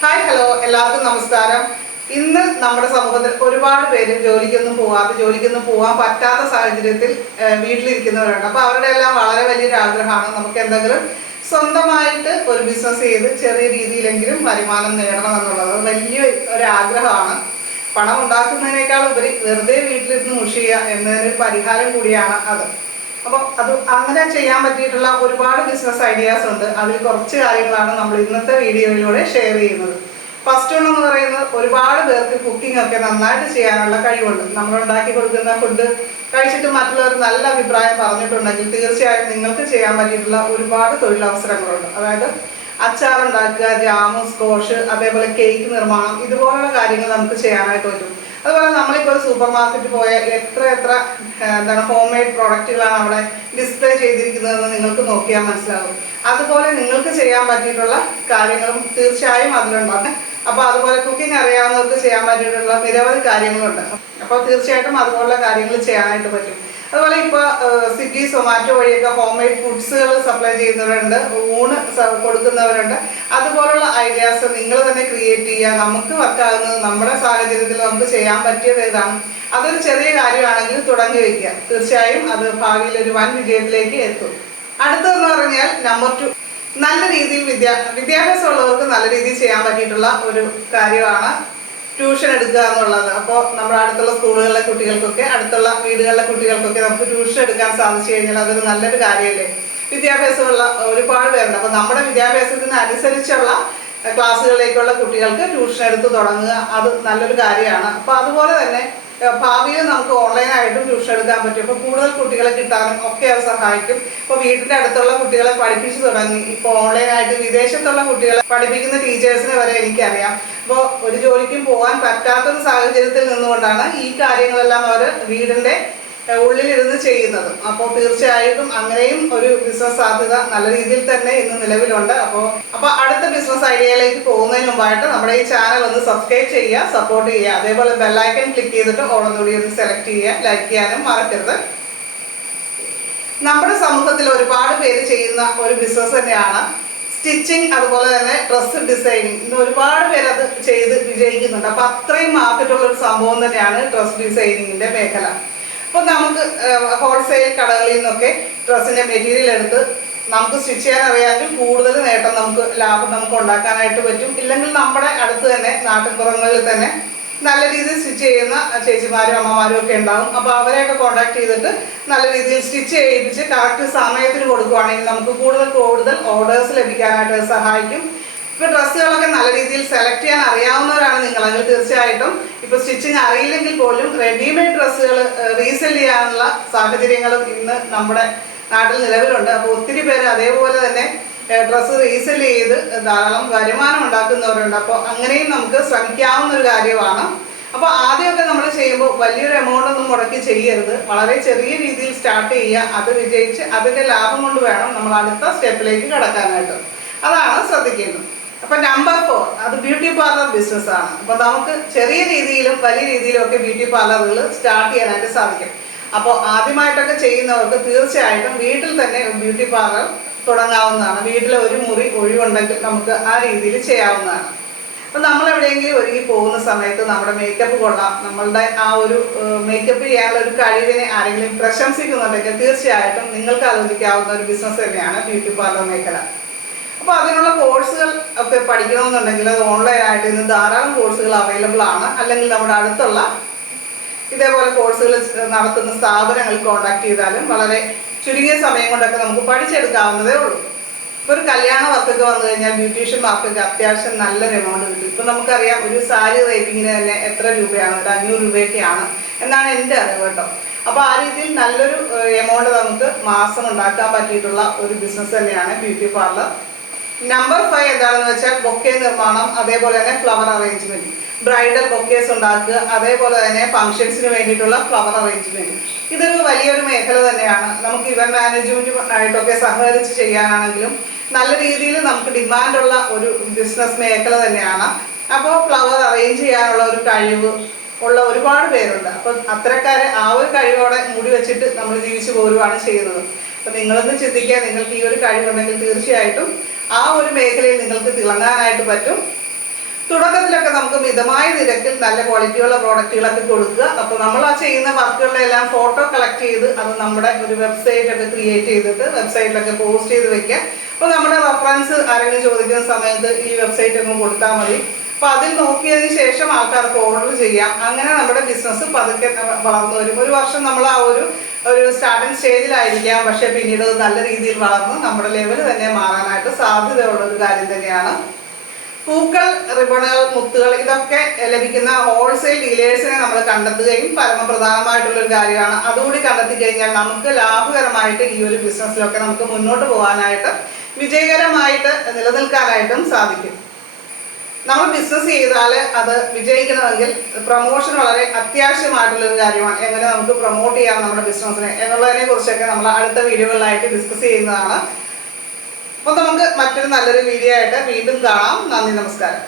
Hi hello എല്ലാവർക്കും നമസ്കാരം. ഇന്ന് നമ്മുടെ സമൂഹത്തിൽ ഒരുപാട് പേര് ജോലിക്കൊന്നും പോവാതെ ജോലിക്കൊന്നും പോകാൻ പറ്റാത്ത സാഹചര്യത്തിൽ വീട്ടിലിരിക്കുന്നവരുണ്ട് അപ്പോൾ അവരുടെ എല്ലാം വളരെ വലിയൊരു ആഗ്രഹമാണ് നമുക്ക് എന്തെങ്കിലും സ്വന്തമായിട്ട് ഒരു ബിസിനസ് ചെയ്ത് ചെറിയ രീതിയിലെങ്കിലും വരുമാനം നേടണം എന്നുള്ളത്. വലിയ ഒരു ആഗ്രഹമാണ്. പണം ഉണ്ടാക്കുന്നതിനേക്കാൾ ഉപരി വെറുതെ വീട്ടിലിരുന്ന് മുഷിയുക എന്നതിന് പരിഹാരം കൂടിയാണ് അത്. അപ്പോൾ അത് അങ്ങനെ ചെയ്യാൻ പറ്റിയിട്ടുള്ള ഒരുപാട് ബിസിനസ് ഐഡിയാസ് ഉണ്ട്. അതിൽ കുറച്ച് കാര്യങ്ങളാണ് നമ്മൾ ഇന്നത്തെ വീഡിയോയിലൂടെ ഷെയർ ചെയ്യുന്നത്. ഫസ്റ്റ് വൺ എന്ന് പറയുന്നത് ഒരുപാട് പേർക്ക് കുക്കിംഗ് ഒക്കെ നന്നായിട്ട് ചെയ്യാനുള്ള കഴിവുണ്ട്. നമ്മൾ ഉണ്ടാക്കി കൊടുക്കുന്ന ഫുഡ് കഴിച്ചിട്ട് മറ്റുള്ളവർ നല്ല അഭിപ്രായം പറഞ്ഞിട്ടുണ്ടെങ്കിൽ തീർച്ചയായും നിങ്ങൾക്ക് ചെയ്യാൻ പറ്റിയിട്ടുള്ള ഒരുപാട് തൊഴിലവസരങ്ങളുണ്ട്. അതായത് അച്ചാർ ഉണ്ടാക്കുക ജാമു സ്കോഷ് അതേപോലെ കേക്ക് നിർമ്മാണം ഇതുപോലുള്ള കാര്യങ്ങൾ നമുക്ക് ചെയ്യാനായിട്ട് പറ്റും. അതുപോലെ നമ്മളിപ്പോൾ ഒരു സൂപ്പർ മാർക്കറ്റിൽ പോയാൽ എത്ര എത്ര എന്താണ് ഹോം മെയ്ഡ് പ്രോഡക്റ്റുകളാണ് അവിടെ ഡിസ്പ്ലേ ചെയ്തിരിക്കുന്നതെന്ന് നിങ്ങൾക്ക് നോക്കിയാൽ മനസ്സിലാവും. അതുപോലെ നിങ്ങൾക്ക് ചെയ്യാൻ പറ്റിയിട്ടുള്ള കാര്യങ്ങളും തീർച്ചയായും അതിലുണ്ടാകും അപ്പോൾ അതുപോലെ കുക്കിംഗ് അറിയാവുന്നവർക്ക് ചെയ്യാൻ പറ്റിയിട്ടുള്ള നിരവധി കാര്യങ്ങളുണ്ട്. അപ്പോൾ തീർച്ചയായിട്ടും അതുപോലുള്ള കാര്യങ്ങൾ ചെയ്യാനായിട്ട് പറ്റും. അതുപോലെ ഇപ്പോൾ സ്വിഗ്ഗി സൊമാറ്റോ വഴിയൊക്കെ ഹോം മെയ്ഡ് ഫുഡ്സുകൾ സപ്ലൈ ചെയ്യുന്നവരുണ്ട് ഊണ് കൊടുക്കുന്നവരുണ്ട്. അതുപോലുള്ള ഐഡിയാസ് നിങ്ങൾ തന്നെ ക്രിയേറ്റ് ചെയ്യുക. നമുക്ക് വർക്കാകുന്നത് നമ്മുടെ സാഹചര്യത്തിൽ നമുക്ക് ചെയ്യാൻ പറ്റിയത് ഏതാണ് അതൊരു ചെറിയ കാര്യമാണെങ്കിൽ തുടങ്ങി വയ്ക്കുക. തീർച്ചയായും അത് ഭാവിയിൽ ഒരു വൻ വിജയത്തിലേക്ക് എത്തും. അടുത്തതെന്ന് പറഞ്ഞാൽ നമ്പർ ടു നല്ല രീതിയിൽ വിദ്യാ വിദ്യാഭ്യാസമുള്ളവർക്ക് നല്ല രീതിയിൽ ചെയ്യാൻ പറ്റിയിട്ടുള്ള ഒരു കാര്യമാണ് ട്യൂഷൻ എടുക്കുക എന്നുള്ളത് അപ്പോൾ നമ്മുടെ അടുത്തുള്ള സ്കൂളുകളിലെ കുട്ടികൾക്കൊക്കെ അടുത്തുള്ള വീടുകളിലെ കുട്ടികൾക്കൊക്കെ നമുക്ക് ട്യൂഷൻ എടുക്കാൻ സാധിച്ചു കഴിഞ്ഞാൽ അതൊരു നല്ലൊരു കാര്യമല്ലേ? വിദ്യാഭ്യാസമുള്ള ഒരുപാട് പേരുണ്ട്. അപ്പോൾ നമ്മുടെ വിദ്യാഭ്യാസത്തിന് അനുസരിച്ചുള്ള ക്ലാസ്സുകളിലേക്കുള്ള കുട്ടികൾക്ക് ട്യൂഷൻ എടുത്ത് തുടങ്ങുക അത് നല്ലൊരു കാര്യമാണ്. അപ്പോൾ അതുപോലെ തന്നെ ഭാവിയിൽ നമുക്ക് ഓൺലൈനായിട്ടും ട്യൂഷൻ എടുക്കാൻ പറ്റും. അപ്പോൾ കൂടുതൽ കുട്ടികളെ കിട്ടാനും ഒക്കെ അത് സഹായിക്കും. ഇപ്പോൾ വീടിന്റെ അടുത്തുള്ള കുട്ടികളെ പഠിപ്പിച്ചു തുടങ്ങി. ഇപ്പോൾ ഓൺലൈനായിട്ട് വിദേശത്തുള്ള കുട്ടികളെ പഠിപ്പിക്കുന്ന ടീച്ചേഴ്സിനെ വരെ എനിക്കറിയാം. അപ്പോൾ ഒരു ജോലിക്കും പോകാൻ പറ്റാത്തൊരു സാഹചര്യത്തിൽ നിന്നുകൊണ്ടാണ് ഈ കാര്യങ്ങളെല്ലാം അവർ വീടിന്റെ ഏഹ് ഉള്ളിലിരുന്ന് ചെയ്യുന്നതും. അപ്പോൾ തീർച്ചയായിട്ടും അങ്ങനെയും ഒരു ബിസിനസ് സാധ്യത നല്ല രീതിയിൽ തന്നെ ഇന്ന് നിലവിലുണ്ട്. അപ്പോൾ അപ്പോൾ അടുത്ത ബിസിനസ് ഐഡിയയിലേക്ക് പോകുന്നതിന് മുമ്പായിട്ട് നമ്മുടെ ഈ ചാനൽ ഒന്ന് സബ്സ്ക്രൈബ് ചെയ്യുക സപ്പോർട്ട് ചെയ്യുക. അതേപോലെ ബെല്ലൈക്കൺ ക്ലിക്ക് ചെയ്തിട്ട് ഓളൊന്നുകൂടി ഒന്ന് സെലക്ട് ചെയ്യുക ലൈക്ക് ചെയ്യാനും മറക്കരുത്. നമ്മുടെ സമൂഹത്തിൽ ഒരുപാട് പേര് ചെയ്യുന്ന ഒരു ബിസിനസ് തന്നെയാണ് സ്റ്റിച്ചിങ് അതുപോലെ തന്നെ ഡ്രസ്സ് ഡിസൈനിങ് ഇന്ന് ഒരുപാട് പേര് അത് ചെയ്ത് വിജയിക്കുന്നുണ്ട്. അപ്പം അത്രയും മാർക്കറ്റുള്ള ഒരു സംഭവം തന്നെയാണ് ഡ്രസ് ഡിസൈനിങ്ങിന്റെ മേഖല. അപ്പോൾ നമുക്ക് ഹോൾസെയിൽ കടകളിൽ നിന്നൊക്കെ ഡ്രസ്സിന്റെ മെറ്റീരിയൽ എടുത്ത് നമുക്ക് സ്റ്റിച്ച് ചെയ്യാൻ അറിയാമെങ്കിൽ കൂടുതൽ നേട്ടം നമുക്ക് ലാഭം നമുക്ക് ഉണ്ടാക്കാനായിട്ട് പറ്റും. ഇല്ലെങ്കിൽ നമ്മുടെ അടുത്ത് തന്നെ നാട്ടിൻപുറങ്ങളിൽ തന്നെ നല്ല രീതിയിൽ സ്റ്റിച്ച് ചെയ്യുന്ന ചേച്ചിമാരും അമ്മമാരും ഒക്കെ ഉണ്ടാകും അപ്പോൾ അവരെയൊക്കെ കോൺടാക്ട് ചെയ്തിട്ട് നല്ല രീതിയിൽ സ്റ്റിച്ച് ചെയ്യിപ്പിച്ച് കറക്റ്റ് സമയത്തിന് കൊടുക്കുവാണെങ്കിൽ നമുക്ക് കൂടുതൽ കൂടുതൽ ഓർഡേഴ്സ് ലഭിക്കാനായിട്ട് സഹായിക്കും. ഇപ്പോൾ ഡ്രസ്സുകളൊക്കെ നല്ല രീതിയിൽ സെലക്ട് ചെയ്യാൻ അറിയാവുന്നവരാണ് നിങ്ങളെങ്കിൽ തീർച്ചയായിട്ടും. ഇപ്പോൾ സ്റ്റിച്ചിങ് അറിയില്ലെങ്കിൽ പോലും റെഡിമെയ്ഡ് ഡ്രസ്സുകൾ റീസെൽ ചെയ്യാനുള്ള സാഹചര്യങ്ങളും ഇന്ന് നമ്മുടെ നാട്ടിൽ നിലവിലുണ്ട്. അപ്പോൾ ഒത്തിരി പേര് അതേപോലെ തന്നെ ഡ്രസ്സ് റീസെൽ ചെയ്ത് ധാരാളം വരുമാനം ഉണ്ടാക്കുന്നവരുണ്ട്. അപ്പോൾ അങ്ങനെയും നമുക്ക് ശ്രമിക്കാവുന്ന ഒരു കാര്യമാണ്. അപ്പോൾ ആദ്യമൊക്കെ നമ്മൾ ചെയ്യുമ്പോൾ വലിയൊരു എമൗണ്ട് ഒന്നും മുടക്കി ചെയ്യരുത്. വളരെ ചെറിയ രീതിയിൽ സ്റ്റാർട്ട് ചെയ്യുക അത് വിജയിച്ച് അതിന്റെ ലാഭം കൊണ്ട് വേണം നമ്മൾ അടുത്ത സ്റ്റെപ്പിലേക്ക് കടക്കാനായിട്ട്. അതാണ് ശ്രദ്ധിക്കേണ്ടത്. അപ്പൊ നമ്പർ ഫോർ അത് ബ്യൂട്ടി പാർലർ ബിസിനസ് ആണ്. അപ്പൊ നമുക്ക് ചെറിയ രീതിയിലും വലിയ രീതിയിലും ഒക്കെ ബ്യൂട്ടി പാർലറുകൾ സ്റ്റാർട്ട് ചെയ്യാനായിട്ട് സാധിക്കും. അപ്പോൾ ആദ്യമായിട്ടൊക്കെ ചെയ്യുന്നവർക്ക് തീർച്ചയായിട്ടും വീട്ടിൽ തന്നെ ബ്യൂട്ടി പാർലർ തുടങ്ങാവുന്നതാണ്. വീട്ടിലെ ഒരു മുറി ഒഴിവുണ്ടെങ്കിൽ നമുക്ക് ആ രീതിയിൽ ചെയ്യാവുന്നതാണ്. അപ്പം നമ്മൾ എവിടെയെങ്കിലും ഒരുങ്ങി പോകുന്ന സമയത്ത് നമ്മുടെ മേക്കപ്പ് കൊള്ളാം നമ്മളുടെ ആ ഒരു മേക്കപ്പ് ചെയ്യാനുള്ള ഒരു കഴിവിനെ ആരെങ്കിലും പ്രശംസിക്കുന്നുണ്ടെങ്കിൽ തീർച്ചയായിട്ടും നിങ്ങൾക്ക് ആലോചിക്കാവുന്ന ഒരു ബിസിനസ് തന്നെയാണ് ബ്യൂട്ടി പാർലർ മേഖല. അപ്പോൾ അതിനുള്ള കോഴ്സുകൾ ഒക്കെ പഠിക്കണമെന്നുണ്ടെങ്കിൽ അത് ഓൺലൈനായിട്ട് ഇന്ന് ധാരാളം കോഴ്സുകൾ അവൈലബിൾ ആണ്. അല്ലെങ്കിൽ നമ്മുടെ അടുത്തുള്ള ഇതേപോലെ കോഴ്സുകൾ നടത്തുന്ന സ്ഥാപനങ്ങൾ കോൺടാക്ട് ചെയ്താലും വളരെ ചുരുങ്ങിയ സമയം കൊണ്ടൊക്കെ നമുക്ക് പഠിച്ചെടുക്കാവുന്നതേ ഉള്ളൂ. ഇപ്പോൾ ഒരു കല്യാണ വർക്കൊക്കെ വന്നു കഴിഞ്ഞാൽ ബ്യൂട്ടീഷ്യന്മാർക്കൊക്കെ അത്യാവശ്യം നല്ലൊരു എമൗണ്ട് കിട്ടും. ഇപ്പം നമുക്കറിയാം ഒരു സാരി റേറ്റിങ്ങിന് തന്നെ എത്ര രൂപയാണ്? ഒരു അഞ്ഞൂറ് രൂപയൊക്കെയാണ്. എന്നാണ് എന്റെ അറിവ് കേട്ടോ. അപ്പോൾ ആ രീതിയിൽ നല്ലൊരു എമൗണ്ട് നമുക്ക് മാസം ഉണ്ടാക്കാൻ പറ്റിയിട്ടുള്ള ഒരു ബിസിനസ് തന്നെയാണ് ബ്യൂട്ടി പാർലർ നമ്പർ ഫൈവ് എന്താണെന്ന് വെച്ചാൽ ബൊക്കെ നിർമ്മാണം അതേപോലെ തന്നെ ഫ്ലവർ അറേഞ്ച്മെന്റ് ബ്രൈഡൽ ബൊക്കേസ് ഉണ്ടാക്കുക അതേപോലെ തന്നെ ഫംഗ്ഷൻസിന് വേണ്ടിയിട്ടുള്ള ഫ്ലവർ അറേഞ്ച്മെന്റ് ഇതൊരു വലിയൊരു മേഖല തന്നെയാണ്. നമുക്ക് ഇവന്റ് മാനേജ്മെന്റ് ആയിട്ടൊക്കെ സഹകരിച്ച് ചെയ്യാനാണെങ്കിലും നല്ല രീതിയിൽ നമുക്ക് ഡിമാൻഡുള്ള ഒരു ബിസിനസ് മേഖല തന്നെയാണ്. അപ്പോൾ ഫ്ലവർ അറേഞ്ച് ചെയ്യാനുള്ള ഒരു കഴിവ് ഉള്ള ഒരുപാട് പേരുണ്ട്. അപ്പോൾ അത്തരക്കാരെ ആ ഒരു കഴിവോടെ മൂടി വെച്ചിട്ട് നമ്മൾ ജീവിച്ചു പോരുവാണ് ചെയ്യുന്നത്. അപ്പോൾ നിങ്ങളൊന്ന് ചിന്തിക്കുക നിങ്ങൾക്ക് ഈ ഒരു കഴിവുണ്ടെങ്കിൽ തീർച്ചയായിട്ടും ആ ഒരു മേഖലയിൽ നിങ്ങൾക്ക് തിളങ്ങാനായിട്ട് പറ്റും. തുടക്കത്തിലൊക്കെ നമുക്ക് മിതമായ നിരക്കിൽ നല്ല ക്വാളിറ്റിയുള്ള പ്രോഡക്റ്റുകളൊക്കെ കൊടുക്കുക. അപ്പോൾ നമ്മൾ ആ ചെയ്യുന്ന വർക്കുകളെല്ലാം ഫോട്ടോ കളക്ട് ചെയ്ത് അത് നമ്മുടെ ഒരു വെബ്സൈറ്റ് ഒക്കെ ക്രിയേറ്റ് ചെയ്തിട്ട് വെബ്സൈറ്റിലൊക്കെ പോസ്റ്റ് ചെയ്ത് വെക്കുക. അപ്പോൾ നമ്മുടെ റെഫറൻസ് ആരെങ്കിലും ചോദിക്കുന്ന സമയത്ത് ഈ വെബ്സൈറ്റ് ഒന്ന് കൊടുത്താൽ മതി. അപ്പോൾ അതിൽ നോക്കിയതിന് ശേഷം ആൾക്കാർക്ക് ഓർഡർ ചെയ്യാം. അങ്ങനെ നമ്മുടെ ബിസിനസ് പതുക്കെ വളർന്നു വരും. ഒരു വർഷം നമ്മൾ ആ ഒരു ഒരു സ്റ്റാർട്ടിങ് സ്റ്റേജിലായിരിക്കാം പക്ഷെ പിന്നീട് നല്ല രീതിയിൽ വളർന്ന് നമ്മുടെ ലെവൽ തന്നെ മാറാനായിട്ട് സാധ്യതയുള്ള ഒരു കാര്യം തന്നെയാണ്. പൂക്കൾ റിബണുകൾ മുത്തുകൾ ഇതൊക്കെ ലഭിക്കുന്ന ഹോൾസെയിൽ ഡീലേഴ്സിനെ നമ്മൾ കണ്ടെത്തുകയും പരമപ്രധാനമായിട്ടുള്ളൊരു കാര്യമാണ്. അതുകൂടി കണ്ടെത്തി കഴിഞ്ഞാൽ നമുക്ക് ലാഭകരമായിട്ട് ഈ ഒരു ബിസിനസ്സിലൊക്കെ നമുക്ക് മുന്നോട്ട് പോകാനായിട്ട് വിജയകരമായിട്ട് നിലനിൽക്കാനായിട്ടും സാധിക്കും. നമ്മൾ ബിസിനസ് ചെയ്താൽ അത് വിജയിക്കണമെങ്കിൽ പ്രൊമോഷൻ വളരെ അത്യാവശ്യമായിട്ടുള്ള ഒരു കാര്യമാണ്. എങ്ങനെ നമുക്ക് പ്രൊമോട്ട് ചെയ്യാം നമ്മുടെ ബിസിനസ്സിനെ എന്നുള്ളതിനെ കുറിച്ചൊക്കെ നമ്മൾ അടുത്ത വീഡിയോകളിലായിട്ട് ഡിസ്കസ് ചെയ്യുന്നതാണ്. അപ്പോൾ നമുക്ക് മറ്റൊരു നല്ലൊരു വീഡിയോ ആയിട്ട് വീണ്ടും കാണാം. നന്ദി നമസ്കാരം.